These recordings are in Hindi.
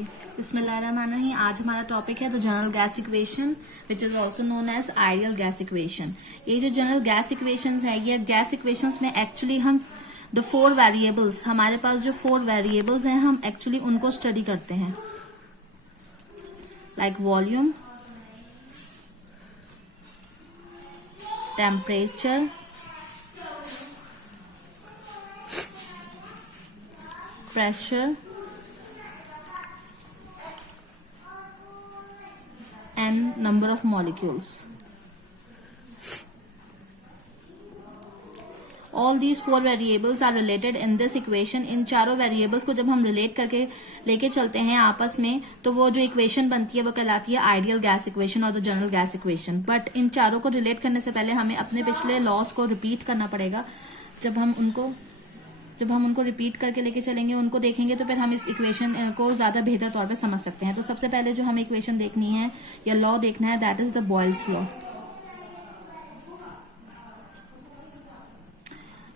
बिस्मिल्लाहिर्रहमानिर्रहीम। आज हमारा टॉपिक है the general gas equation which is also known as ideal gas equation. ये जो जनरल गैस इक्वेशंस है, ये गैस इक्वेशंस में एक्चुअली हम द फोर वेरिएबल्स, हमारे पास जो फोर वेरिएबल्स हैं, हम एक्चुअली उनको स्टडी करते हैं, like volume, temperature, pressure and number of molecules. All these four variables are related in this equation. इन चारों वेरिएबल्स को जब हम रिलेट करके लेके चलते हैं आपस में, तो वो जो इक्वेशन बनती है वो कहलाती है आइडियल गैस इक्वेशन और the general gas equation. But in चारों को रिलेट करने से पहले हमें अपने पिछले लॉस को रिपीट करना पड़ेगा। जब हम उनको रिपीट करके लेके चलेंगे, उनको देखेंगे, तो फिर हम इस इक्वेशन को ज्यादा बेहतर तौर पे समझ सकते हैं। तो सबसे पहले जो हमें इक्वेशन देखनी है या लॉ देखना है, that is the Boyle's law.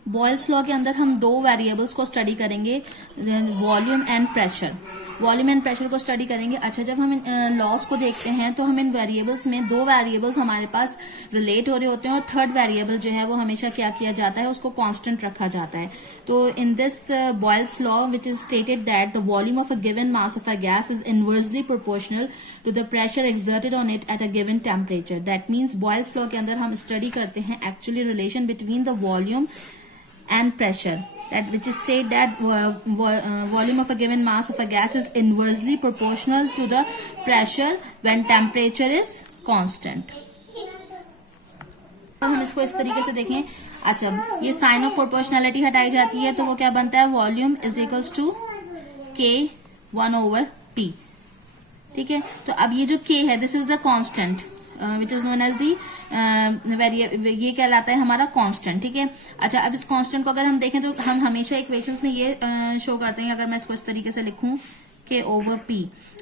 Boils law के अंदर हम दो वेरिएबल्स को स्टडी करेंगे, volume and pressure. Volume and pressure को स्टडी करेंगे। अच्छा, जब हम इन लॉस को देखते हैं तो हम इन वेरिएबल्स में दो वेरिएबल्स हमारे पास रिलेट हो रहे होते हैं और थर्ड वेरिएबल जो है वो हमेशा क्या किया जाता है, उसको कांस्टेंट रखा जाता है। तो in this Boyle's law which is stated that the volume of a given mass of a gas is inversely proportional to the pressure exerted on it at a given temperature. That means Boyle's law के अंदर हम स्टडी करते हैं actually relation between the volume and pressure, that which is said that volume of a given mass of a gas is inversely proportional to the pressure when temperature is constant. हम इसको इस तरीके से देखें। अच्छा, ये साइन ऑफ प्रोपोर्शनैलिटी हटाई जाती है तो वो क्या बनता है, volume is equals to K1/P। ठीक है, तो अब ये जो K है, this is the constant which is known as the ये कहलाता है हमारा कांस्टेंट। ठीक है, अच्छा, अब इस कांस्टेंट को अगर हम देखें तो हम हमेशा इक्वेशंस में ये शो करते हैं, अगर मैं इसको इस तरीके से लिखूं K/P।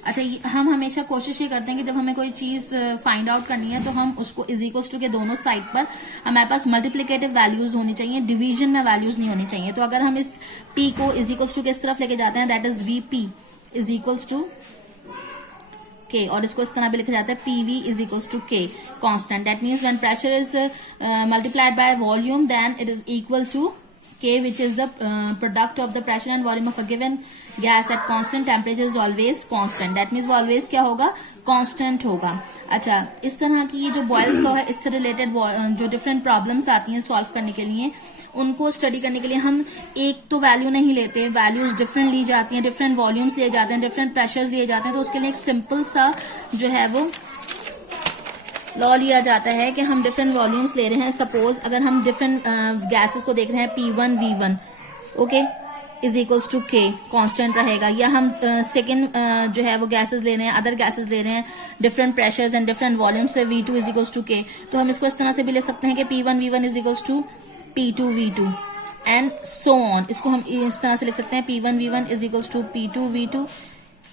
अच्छा, हम हमेशा कोशिश ये करते हैं कि जब हमें कोई चीज फाइंड आउट करनी है तो हम उसको इज इक्वल्स टू के दोनों साइड पर हमारे पास मल्टीप्लिकेटिव वैल्यूज होनी चाहिए, डिवीजन में वैल्यूज नहीं होनी चाहिए। तो अगर हम इस P को इज इक्वल्स टू के इस तरफ लेके जाते हैं, that is VP is equals to K, और इसको इस तरह भी लिखा जाता है PV is equals to K constant. That means when pressure is multiplied by volume then it is equal to K, which is the product of the pressure and volume of a given gas at constant temperature is always constant. That means वो always क्या होगा, constant होगा। अच्छा, इस तरह की ये जो बॉयल्स लॉ है, इससे रिलेटेड जो डिफरेंट प्रॉब्लम्स आती हैं सॉल्व करने के लिए, उनको स्टडी करने के लिए हम एक तो वैल्यू नहीं लेते, वैल्यूज डिफरेंट ली जाती हैं, डिफरेंट वॉल्यूम्स लिए जाते हैं, डिफरेंट प्रेशर्स लिए जाते हैं। तो उसके लिए एक सिंपल सा जो है वो लॉ लिया जाता है कि हम डिफरेंट वॉल्यूम्स ले रहे हैं। सपोज अगर हम डिफरेंट गैसेस को देख रहे हैं, P1 V1 okay is equals to K constant रहेगा, या हम सेकेंड जो है वो गैसेस ले रहे हैं, अदर गैसेस ले रहे हैं, different pressures and different volumes से V2 is equals to K। तो हम इसको इस तरह से भी ले सकते हैं कि P1 V1 is equals to P2 V2 and so on. इसको हम इस तरह से लिख सकते हैं P1 V1 is equals to P2 V2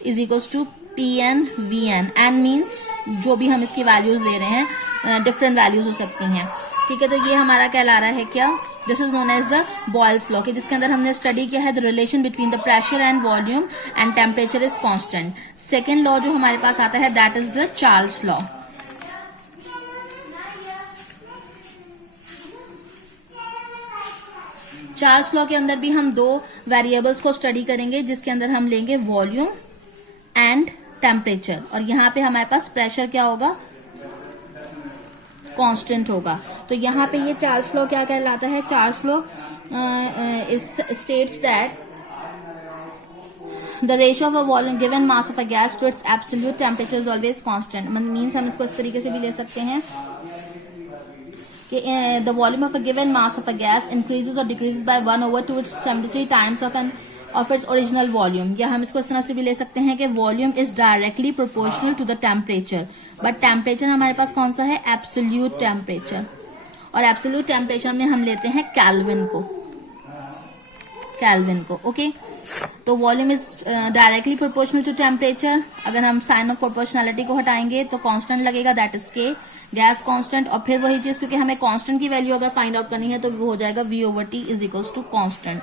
is equals to PN VN। N means जो भी हम इसकी वैल्यूज ले रहे हैं, डिफरेंट वैल्यूज हो सकती हैं। ठीक है, तो ये हमारा कहला रहा है क्या, this is known as the Boyle's law, जिसके अंदर हमने स्टडी किया है the relation between the pressure and volume and temperature is constant. Second law जो हमारे पास आता है, that is the Charles law. Charles law के अंदर भी हम दो वेरिएबल्स को स्टडी करेंगे, जिसके अंदर हम लेंगे वॉल्यूम एंड टेम्परेचर, और यहाँ पे हमारे पास प्रेशर क्या होगा, कांस्टेंट होगा। तो यहाँ पे ये चार्ल्स लॉ क्या कहलाता है, Charles law states that the ratio of a volume given mass of a gas to its absolute temperature is always constant. Means हम इसको इस तरीके से भी ले सकते हैं कि the volume of a given mass of a gas increases or decreases by 1/273 times of its original volume। या हम इसको इस तरह से भी ले सकते हैं कि volume is directly proportional to the temperature, but temperature हमारे पास कौन सा है, एब्सोल्यूट टेम्परेचर, और एब्सोल्यूट टेम्परेचर में हम लेते हैं केल्विन को। ओके, तो volume is directly proportional to temperature. अगर हम साइन ऑफ प्रोपोर्शनैलिटी को हटाएंगे तो कांस्टेंट लगेगा, that is K gas constant, और फिर वही चीज, क्योंकि हमें कांस्टेंट की वैल्यू अगर फाइंड आउट करनी है तो वो हो जाएगा V/T is equals to constant.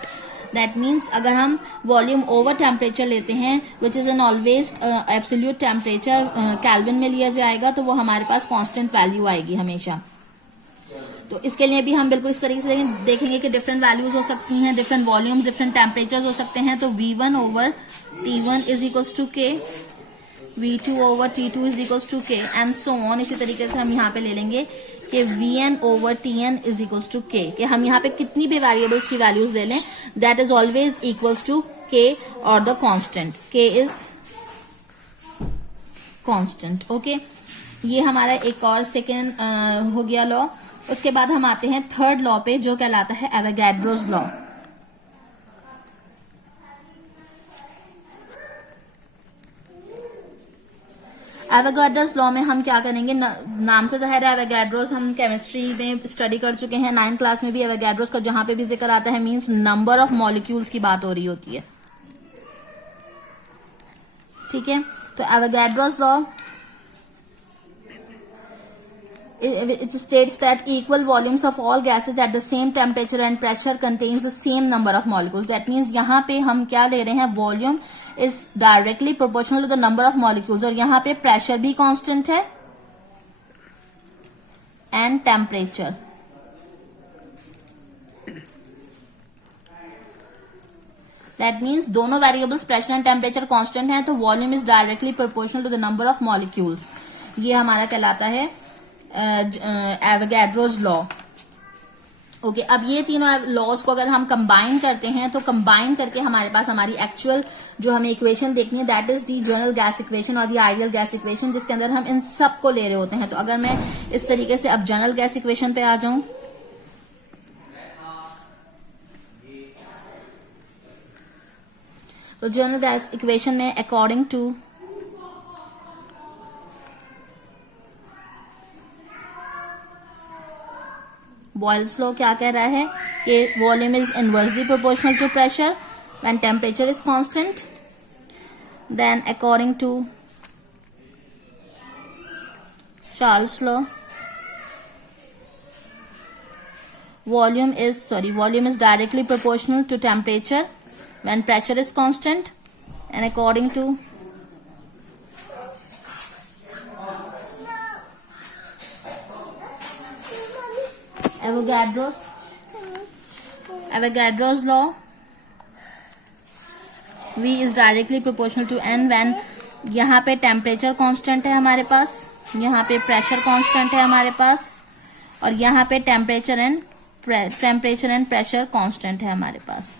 That means अगर हम वॉल्यूम ओवर टेम्परेचर लेते हैं which is an always absolute temperature kelvin में लिया जाएगा तो वो हमारे पास कांस्टेंट वैल्यू आएगी हमेशा। तो इसके लिए भी हम बिल्कुल इस तरीके से देखेंगे कि डिफरेंट वैल्यूज हो सकती हैं, डिफरेंट वॉल्यूम्स, डिफरेंट टेम्परेचर्स हो सकते हैं। तो V1 over T1 is equals to K, V2 over T2 is equals to K and so on. इसी तरीके से हम यहाँ पे ले लेंगे कि Vn over Tn is equals to K, कि हम यहाँ पे कितनी भी वेरिएबल्स की वैल्यूज ले लें that is always equals to K और the constant, K is constant. Okay, ये हमारा एक और सेकेंड हो गया लॉ। उसके बाद हम आते हैं थर्ड लॉ पे जो कहलाता है एवोगैड्रोस लॉ। एवोगैड्रोस लॉ में हम क्या करेंगे, नाम से जाहिर है एवोगैड्रोस हम केमिस्ट्री में स्टडी कर चुके हैं, 9th क्लास में भी एवोगैड्रोस का जहां पे भी जिक्र आता है मींस नंबर ऑफ मॉलिक्यूल्स की बात हो रही होती है। ठीक है, तो Avogadro's law it states that equal volumes of all gases at the same temperature and pressure contains the same number of molecules. That means यहाँ पे हम क्या ले रहे हैं, volume is directly proportional to the number of molecules और यहाँ पे प्रेशर भी कांस्टेंट है एंड टेम्परेचर। दैट मीन्स दोनों variables pressure and temperature constant हैं तो volume is directly proportional to the number of molecules. ये हमारा कहलाता है एवोगैड्रोस लॉ। ओके, अब ये तीनों लॉज को अगर हम कंबाइन करते हैं तो कंबाइन करके हमारे पास हमारी एक्चुअल जो हमें इक्वेशन देखनी है that is the general gas equation और दी आइडियल गैस इक्वेशन, जिसके अंदर हम इन सब को ले रहे होते हैं। तो अगर मैं इस तरीके से अब जनरल गैस इक्वेशन पे आ जाऊं, तो जनरल गैस इक्वेशन में अकॉर्डिंग टू बॉयल्स लॉ क्या कह रहा है कि volume is inversely proportional to pressure when temperature is constant. Then according to Charles law volume is directly proportional to temperature when pressure is constant and according to Avogadro's law, V is directly proportional to N when यहाँ पे टेम्परेचर कांस्टेंट है हमारे पास, यहाँ पे प्रेशर कांस्टेंट है हमारे पास और यहाँ पे टेम्परेचर एंड प्रेशर कांस्टेंट है हमारे पास।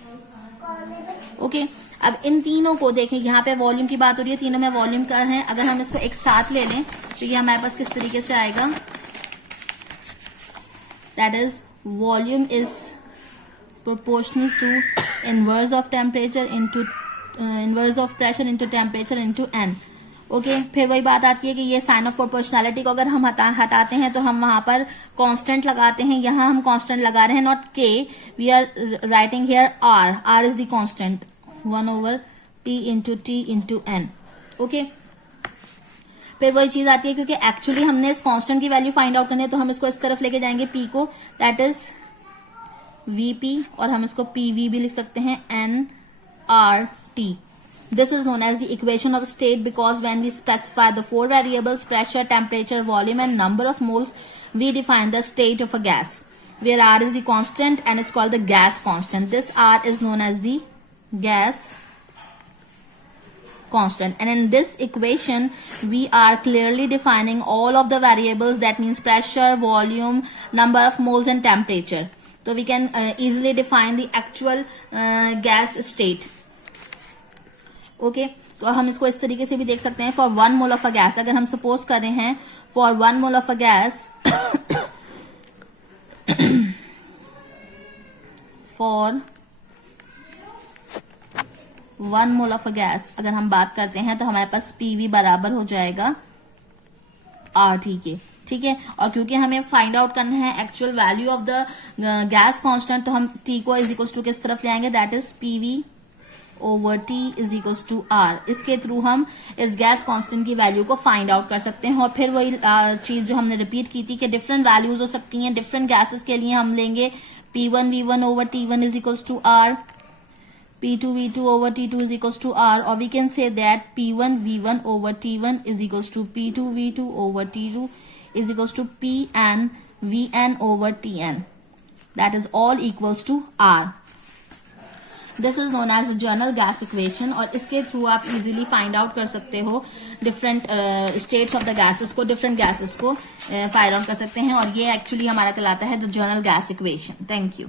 ओके, अब इन तीनों को देखें, यहाँ पे वॉल्यूम की बात हो रही है, तीनों में वॉल्यूम का है। अगर हम इसको एक साथ ले लें तो ये हमारे पास किस तरीके से आएगा, that is volume is proportional to inverse of temperature into inverse of pressure into temperature into n। Okay, फिर वही बात आती है कि ये साइन ऑफ प्रोपोर्शनैलिटी को अगर हम हटाते हैं तो हम वहां पर कांस्टेंट लगाते हैं। यहां हम कांस्टेंट लगा रहे हैं not k, we are writing here r is the constant 1 over t into t into n। Okay, फिर वही चीज आती है क्योंकि एक्चुअली हमने इस कांस्टेंट की वैल्यू फाइंड आउट करनी है तो हम इसको इस तरफ लेके जाएंगे p को, दैट इज Vp और हम इसको PV भी लिख सकते हैं nRT। This is known as the equation of state because when we specify the four variables pressure, temperature, volume and number of moles, we define the state of a gas where R is the constant and it's called the gas constant. This R is known as the gas constant, and in this equation we are clearly defining all of the variables, that means pressure, volume, number of moles and temperature. So we can easily define the actual gas state. Okay, तो हम इसको इस तरीके से भी देख सकते हैं। For 1 mole of a gas, अगर हम सपोज कर रहे हैं for 1 mole of a gas for 1 mole of a gas अगर हम बात करते हैं तो हमारे पास PV बराबर हो जाएगा RT के। ठीक है, और क्योंकि हमें फाइंड आउट करना है actual value of the gas constant तो हम T को इज इक्वल्स टू किस तरफ ले आएंगे, that is PV over T is equals to R। इसके थ्रू हम इस गैस कांस्टेंट की वैल्यू को फाइंड आउट कर सकते हैं। और फिर वही चीज जो हमने रिपीट की थी कि डिफरेंट वैल्यूज हो सकती हैं, डिफरेंट गैसेस के लिए हम लेंगे P1 V1 over T1 is equals to R, P2V2 over T2 is equals to R, or we can say that P1V1 over T1 is equals to P2V2 over T2 is equals to Pn Vn over Tn. That is all equals to R. This is known as the general gas equation, और इसके थ्रू आप इजीली फाइंड आउट कर सकते हो different states of the gases को, डिफरेंट गैसेस को फाइंड आउट कर सकते हैं, और ये एक्चुअली हमारा कहलाता है the general gas equation. Thank you.